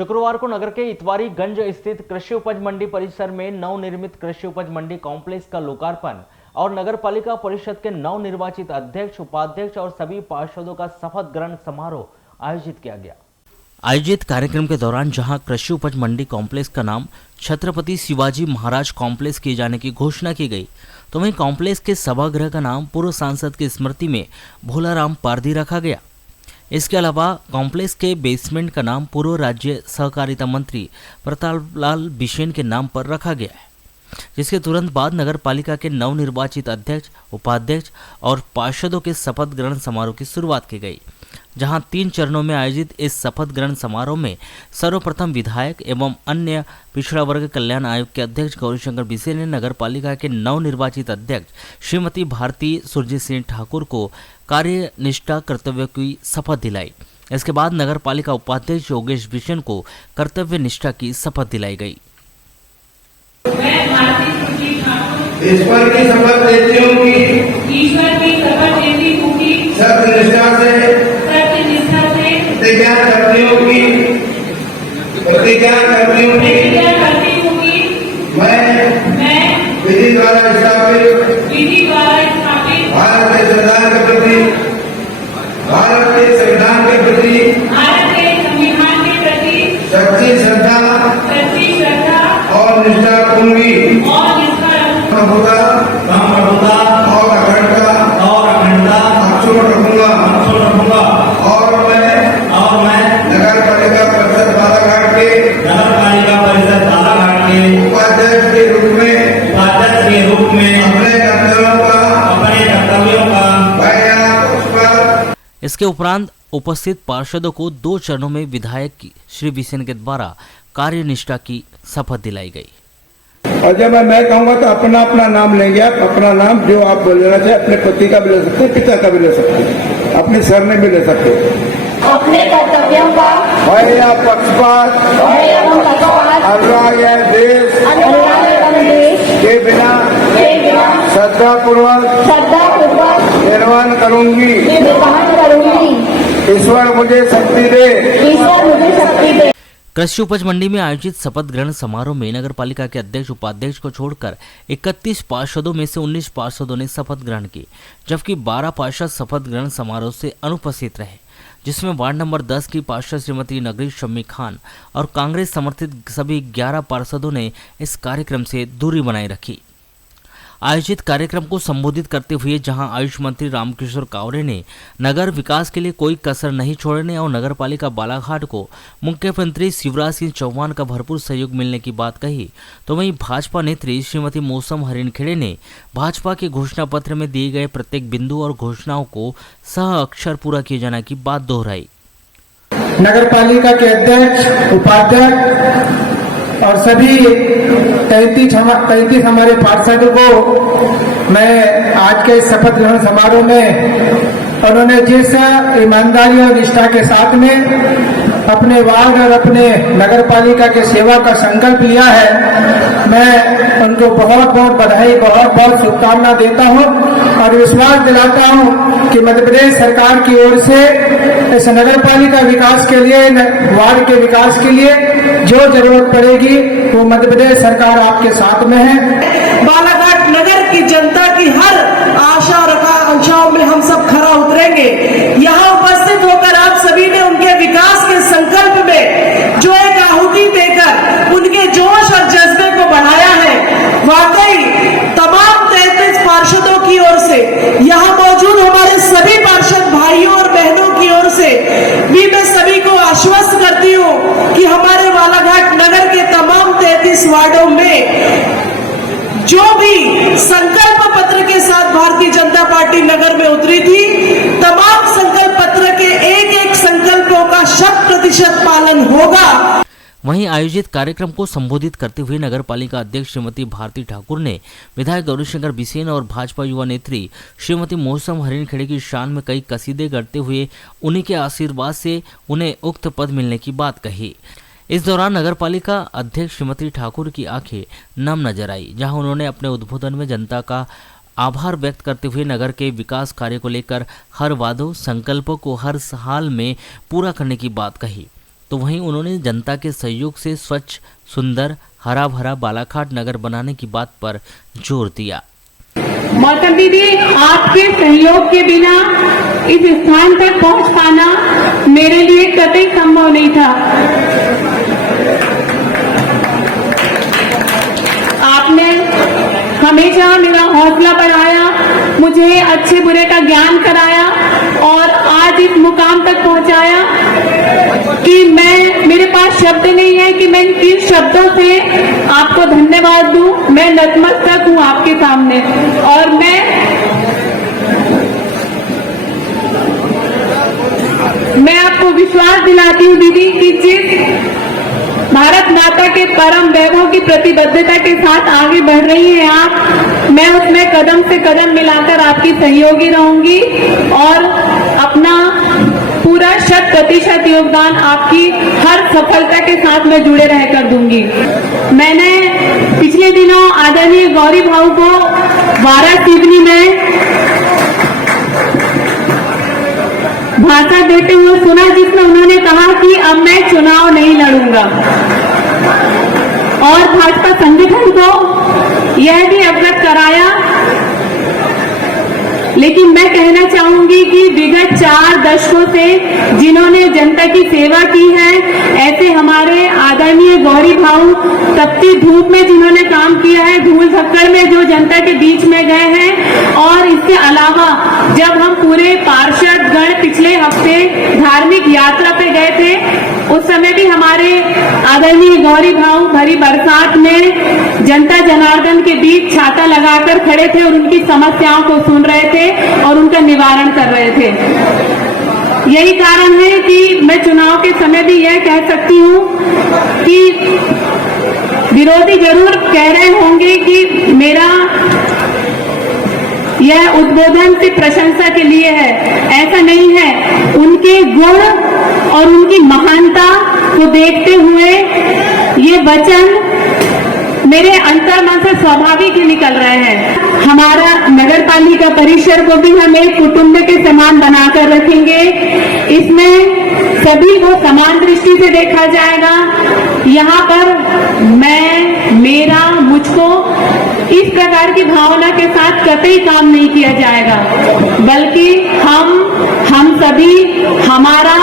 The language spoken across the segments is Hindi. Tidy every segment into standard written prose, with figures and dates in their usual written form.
शुक्रवार को नगर के इतवारी गंज स्थित कृषि उपज मंडी परिसर में नवनिर्मित कृषि उपज मंडी कॉम्प्लेक्स का लोकार्पण और नगर पालिका परिषद के नवनिर्वाचित अध्यक्ष, उपाध्यक्ष और सभी पार्षदों का शपथ ग्रहण समारोह आयोजित किया गया। आयोजित कार्यक्रम के दौरान जहां कृषि उपज मंडी कॉम्प्लेक्स का नाम छत्रपति शिवाजी महाराज कॉम्प्लेक्स किए जाने की घोषणा की गई, तो वहीं कॉम्प्लेक्स के सभागृह का नाम पूर्व सांसद की स्मृति में भोलाराम पारदी रखा गया। इसके अलावा कॉम्प्लेक्स के बेसमेंट का नाम पूर्व राज्य सहकारिता मंत्री प्रतापलाल बिसेन के नाम पर रखा गया है, जिसके तुरंत बाद नगर पालिका के नवनिर्वाचित अध्यक्ष, उपाध्यक्ष और पार्षदों के शपथ ग्रहण समारोह की शुरुआत की गई, जहां 3 चरणों में आयोजित इस शपथ ग्रहण समारोह में सर्वप्रथम विधायक एवं अन्य पिछड़ा वर्ग कल्याण आयोग के अध्यक्ष गौरीशंकर बिसेन ने नगर पालिका के नवनिर्वाचित अध्यक्ष श्रीमती भारती सुरजीत सिंह ठाकुर को कार्यनिष्ठा कर्तव्य की शपथ दिलाई। इसके बाद नगर पालिका उपाध्यक्ष योगेश बिसेन को कर्तव्य निष्ठा की शपथ दिलाई गई। ईश्वर की शपथ लेती हूँ कि सत्यनिष्ठा से प्रतिज्ञा करती हूँ कि मैं विधि द्वारा स्थापित भारत के संविधान के प्रति सच्ची श्रद्धा और निष्ठा रखूंगी और अखंडता अक्षुण्ण रखूंगा और मैं नगर पालिका परिषद बालाघाट के उपाध्यक्ष के रूप में अपने कर्तव्यों का इसके उपरांत उपस्थित पार्षदों को 2 चरणों में विधायक श्री बिसेन के द्वारा कार्यनिष्ठा की शपथ दिलाई गई। और जब मैं कहूँगा तो अपना नाम लेंगे। आप अपना नाम जो आप बोल लेना चाहिए, अपने पति का भी ले सकते, पिता का भी ले सकते, अपने सरने भी ले सकते। अपने कर्तव्यों का या पक्षपात अनुराग देश के बिना श्रद्धापूर्वक निर्वहन करूंगी। ईश्वर मुझे शक्ति दे। कृषि उपज मंडी में आयोजित शपथ ग्रहण समारोह में नगर पालिका के अध्यक्ष, उपाध्यक्ष को छोड़कर 31 पार्षदों में से 19 पार्षदों ने शपथ ग्रहण की, जबकि 12 पार्षद शपथ ग्रहण समारोह से अनुपस्थित रहे, जिसमें वार्ड नंबर 10 की पार्षद श्रीमती नगरी शम्मी खान और कांग्रेस समर्थित सभी 11 पार्षदों ने इस कार्यक्रम से दूरी बनाए रखी। आयोजित कार्यक्रम को संबोधित करते हुए जहां आयुष मंत्री रामकिशोर कावरे ने नगर विकास के लिए कोई कसर नहीं छोड़ने और नगर पालिका बालाघाट को मुख्यमंत्री शिवराज सिंह चौहान का भरपूर सहयोग मिलने की बात कही, तो वहीं भाजपा नेत्री श्रीमती मौसम हरिणखेड़े ने भाजपा के घोषणा पत्र में दिए गए प्रत्येक बिंदु और घोषणाओं को सह अक्षर पूरा किए जाने की बात दोहराई। नगर पालिका के अध्यक्ष, उपाध्यक्ष और सभी 33 हमारे पार्षदों को मैं आज के शपथ ग्रहण समारोह में उन्होंने जिस ईमानदारी और निष्ठा के साथ में अपने वार्ड और अपने नगर पालिका के सेवा का संकल्प लिया है, मैं उनको बहुत बहुत बधाई, बहुत बहुत शुभकामना देता हूं और विश्वास दिलाता हूं कि मध्य प्रदेश सरकार की ओर से इस नगर पालिका विकास के लिए, वार्ड के विकास के लिए जो जरूरत पड़ेगी वो मध्य प्रदेश सरकार आपके साथ में है। बालाघाट नगर की जनता की हर आशा और आकांक्षाओं में हम सब खरा उतरेंगे। यहाँ उपस्थित होकर आप सभी ने उनके विकास के संकल्प में जो एक आहुति देकर उनके जोश और जज्बे को बढ़ाया है, वाकई तमाम 33 पार्षदों की ओर से, यहाँ मौजूद हमारे सभी पार्षद भाइयों और बहनों की ओर से भी मैं सभी को आश्वस्त करती हूँ कि हमारे बालाघाट नगर के तमाम 33 वार्डों में जो भी संकल्प पत्र के साथ भारतीय जनता पार्टी नगर में उतरी थी, तमाम संकल्प पत्र के एक संकल्पों का 100% पालन होगा। वहीं आयोजित कार्यक्रम को संबोधित करते हुए नगर पालिका अध्यक्ष श्रीमती भारती ठाकुर ने विधायक गौरीशंकर बिसेन और भाजपा युवा नेत्री श्रीमती मौसम हरिणखेड़े की शान में कई कसीदे गढ़ते हुए उन्हीं के आशीर्वाद से उन्हें उक्त पद मिलने की बात कही। इस दौरान नगर पालिका अध्यक्ष श्रीमती ठाकुर की आंखें नम नजर आई, जहां उन्होंने अपने उद्बोधन में जनता का आभार व्यक्त करते हुए नगर के विकास कार्य को लेकर हर वादों संकल्पों को हर हाल में पूरा करने की बात कही। तो वहीं उन्होंने जनता के सहयोग से स्वच्छ, सुंदर, हरा भरा बालाघाट नगर बनाने की बात पर जोर दिया। मौसम दीदी, आपके सहयोग के बिना इस स्थान तक पहुंच पाना मेरे लिए कतई संभव नहीं था। आपने हमेशा मेरा हौसला बढ़ाया, मुझे अच्छे बुरे का ज्ञान कराया और आज इस मुकाम तक पहुंचाया कि मेरे पास शब्द नहीं है कि मैं किन शब्दों से आपको धन्यवाद दूं। मैं नतमस्तक हूं आपके सामने और मैं आपको विश्वास दिलाती हूं दीदी कि जिस भारत माता के परम वैभव की प्रतिबद्धता के साथ आगे बढ़ रही हैं आप, मैं उसमें कदम से कदम मिलाकर आपकी सहयोगी रहूंगी और अपना पूरा 100% योगदान आपकी हर सफलता के साथ मैं जुड़े रहकर दूंगी। मैंने पिछले दिनों आदरणीय गौरी भाऊ को वारासिवनी में भाषण देते हुए सुना, जिसमें उन्होंने कहा कि अब मैं चुनाव नहीं लड़ूंगा और भाजपा संगठन को यह भी अवगत कराया। लेकिन मैं कहना चाहूंगी कि विगत 4 दशकों से जिन्होंने जनता की सेवा की है, ऐसे हमारे आदरणीय गौरी भाऊ तपती धूप में जिन्होंने काम किया है, धूल धक्कड़ में जो जनता के बीच में गए हैं। और इसके अलावा जब हम पूरे पार्षद गण पिछले हफ्ते धार्मिक यात्रा पे गए थे, उस समय भी हमारे आदरणीय गौरी भाऊ भरी बरसात में जनता जनार्दन के बीच छाता लगाकर खड़े थे और उनकी समस्याओं को सुन रहे थे और उनका निवारण कर रहे थे। यही कारण है कि मैं चुनाव के समय भी यह कह सकती हूँ कि विरोधी जरूर कह रहे होंगे कि मेरा यह उद्बोधन सिर्फ प्रशंसा के लिए है, ऐसा नहीं है। उनके गुण और उनकी महानता को देखते हुए ये वचन मेरे अंतर्मन से स्वाभाविक ही निकल रहे हैं। हमारा नगर पालिका परिसर को भी हम एक कुटुंब के समान बनाकर रखेंगे। इसमें सभी को समान दृष्टि से देखा जाएगा। यहाँ पर मैं, मेरा, मुझको इस प्रकार की भावना के साथ कतई काम नहीं किया जाएगा, बल्कि हम सभी, हमारा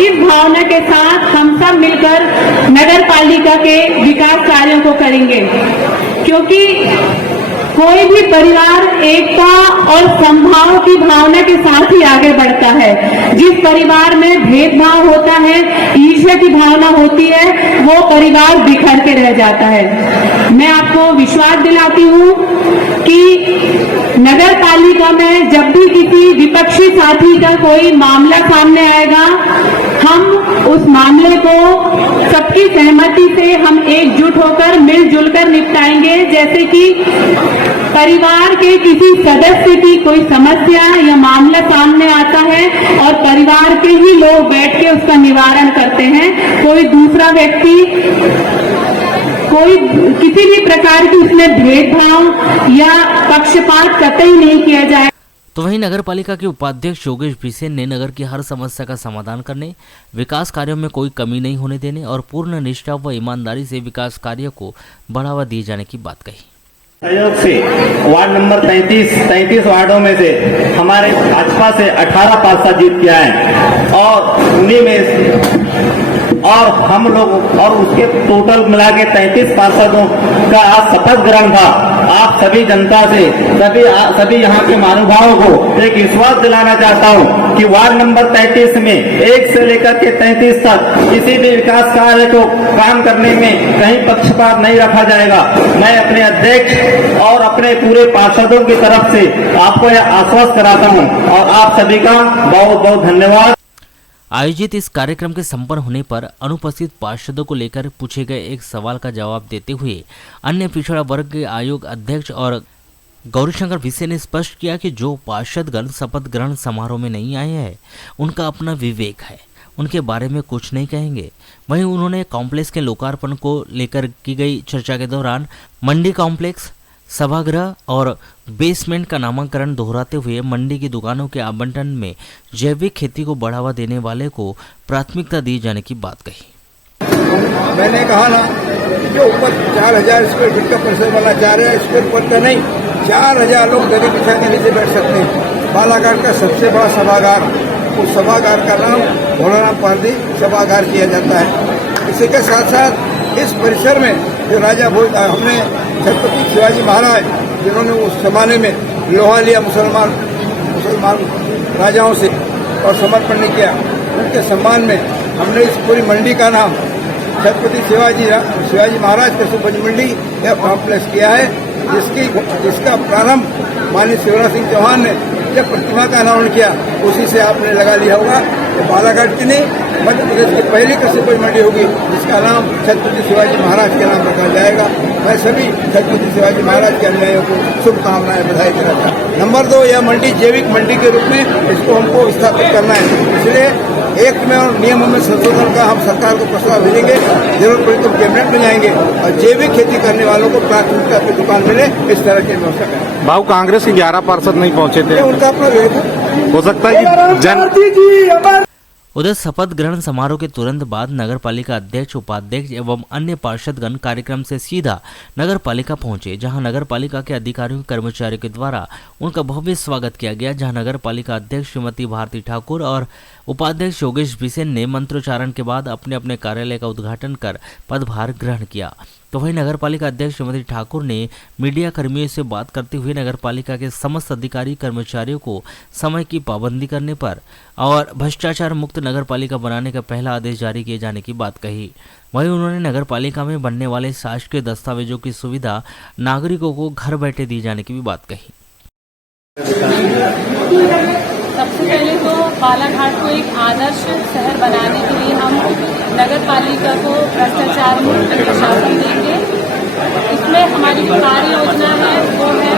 इस भावना के साथ हम सब मिलकर नगर पालिका के विकास कार्यों को करेंगे। क्योंकि कोई भी परिवार एकता और समभाव की भावना के साथ ही आगे बढ़ता है। जिस परिवार में भेदभाव होता है, ईर्ष्या की भावना होती है, वो परिवार बिखर के रह जाता है। मैं आपको विश्वास दिलाती हूँ कि नगर पालिका में जब भी किसी विपक्षी साथी का कोई मामला सामने आएगा, हम उस मामले को सबकी सहमति से हम एकजुट होकर मिलजुल कर निपटाएंगे। जैसे कि परिवार के किसी सदस्य की कोई समस्या या मामला सामने आता है और परिवार के ही लोग बैठ के उसका निवारण करते हैं। कोई दूसरा व्यक्ति, कोई किसी भी प्रकार की उसमें भेदभाव या पक्षपात कतई नहीं किया जाए। तो वहीं नगर पालिका के उपाध्यक्ष योगेश बिसेन ने नगर की हर समस्या का समाधान करने, विकास कार्यों में कोई कमी नहीं होने देने और पूर्ण निष्ठा व ईमानदारी से विकास कार्यों को बढ़ावा दिए जाने की बात कही। सहयोग से वार्ड नंबर 33 वार्डों में से हमारे भाजपा से 18 पार्षद जीत के आए और उन्हीं में और हम लोग और उसके टोटल मिला के 33 पार्षदों का आज शपथ ग्रहण था। आप सभी जनता से सभी यहाँ के महानुभावों को एक विश्वास दिलाना चाहता हूँ कि वार्ड नंबर 33 में 1 से लेकर के 33 तक किसी भी विकास कार्य को काम करने में कहीं पक्षपात नहीं रखा जाएगा। मैं अपने अध्यक्ष और अपने पूरे पार्षदों की तरफ से आपको यह आश्वस्त कराता हूँ और आप सभी का बहुत बहुत धन्यवाद। आयोजित इस कार्यक्रम के संपन्न होने पर अनुपस्थित पार्षदों को लेकर पूछे गए एक सवाल का जवाब देते हुए अन्य पिछड़ा वर्ग के आयोग अध्यक्ष और गौरीशंकर बिसेन ने स्पष्ट किया कि जो पार्षदगण शपथ ग्रहण समारोह में नहीं आए हैं, उनका अपना विवेक है, उनके बारे में कुछ नहीं कहेंगे। वहीं उन्होंने कॉम्प्लेक्स के लोकार्पण को लेकर की गई चर्चा के दौरान मंडी कॉम्प्लेक्स, सभागृह और बेसमेंट का नामकरण दोहराते हुए मंडी की दुकानों के आवंटन में जैविक खेती को बढ़ावा देने वाले को प्राथमिकता दी जाने की बात कही। मैंने कहा ना, जो ऊपर 4000 स्क्वायर फीट का परिसर बनना चाह रहे हैं, स्क्वायर फीट का नहीं, 4000 लोग दरी बिछा के नीचे बैठ सकते हैं। बालाघाट का सबसे बड़ा सभागार, उस सभागार का नाम भोलाराम पारदी सभागार किया जाता है। इसी के साथ साथ इस परिसर में जो राजा भोज, हमने छत्रपति शिवाजी महाराज जिन्होंने उस जमाने में लोहा लिया मुसलमान राजाओं से और समर्पण नहीं किया, उनके सम्मान में हमने इस पूरी मंडी का नाम छत्रपति शिवाजी महाराज कृषि उपज मंडी यह कॉम्प्लेक्स किया है, जिसका प्रारंभ माननीय शिवराज सिंह चौहान ने जब प्रतिमा का अनावरण किया, उसी से आपने लगा लिया होगा। तो बालाघाट की नहीं, मध्य प्रदेश की पहली कृषि उपज मंडी होगी जिसका नाम छत्रपति शिवाजी महाराज के नाम रखा जाएगा। मैं सभी छत्रपति शिवाजी महाराज के अनुयायियों को शुभकामनाएं, बधाई देना चाहता हूं। नंबर 2, यह मंडी जैविक मंडी के रूप में इसको हमको स्थापित करना है, इसलिए एक्ट में और नियमों में संशोधन का हम सरकार को प्रस्ताव भेजेंगे। जरूरत पड़ी तो कैबिनेट में जाएंगे और जैविक खेती करने वालों को प्राथमिकता की दुकान मिले, इस तरह की व्यवस्था करें। भाव कांग्रेस के 11 पार्षद नहीं पहुंचे थे, उनका अपना विरोध है। हो सकता है कि उधर शपथ ग्रहण समारोह के तुरंत बाद नगर पालिका अध्यक्ष, उपाध्यक्ष एवं अन्य पार्षदगण कार्यक्रम से सीधा नगर पालिका पहुंचे, जहां नगर पालिका के अधिकारियों कर्मचारियों के द्वारा उनका भव्य स्वागत किया गया। जहां नगर पालिका अध्यक्ष श्रीमती भारती ठाकुर और उपाध्यक्ष योगेश बिसेन ने मंत्रोच्चारण के बाद अपने अपने कार्यालय का उद्घाटन कर पदभार ग्रहण किया। तो वहीं नगर पालिका अध्यक्ष श्रीमती ठाकुर ने मीडिया कर्मियों से बात करते हुए नगर पालिका के समस्त अधिकारी कर्मचारियों को समय की पाबंदी करने पर और भ्रष्टाचार मुक्त नगर पालिका बनाने का पहला आदेश जारी किए जाने की बात कही। वहीं उन्होंने नगर पालिका में बनने वाले शासकीय दस्तावेजों की सुविधा नागरिकों को घर बैठे दी जाने की भी बात कही। सबसे पहले तो बालाघाट को एक आदर्श शहर बनाने के लिए हम नगर पालिका को भ्रष्टाचार मुक्त प्रशासन देंगे। इसमें हमारी जो कार्य योजना है वो है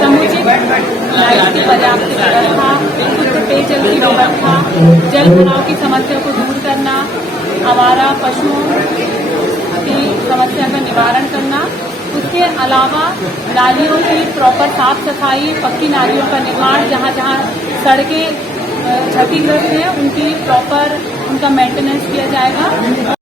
समुचित लाइट की पर्याप्त व्यवस्था, शुद्ध पेयजल की व्यवस्था, जल भराव की समस्या को दूर करना, आवारा पशुओं की समस्या का निवारण करना। उसके अलावा नालियों की प्रॉपर साफ सफाई, पक्की नालियों का निर्माण, जहाँ जहाँ सड़कें क्षतिग्रस्त हैं उनकी प्रॉपर उनका मेंटेनेंस किया जाएगा।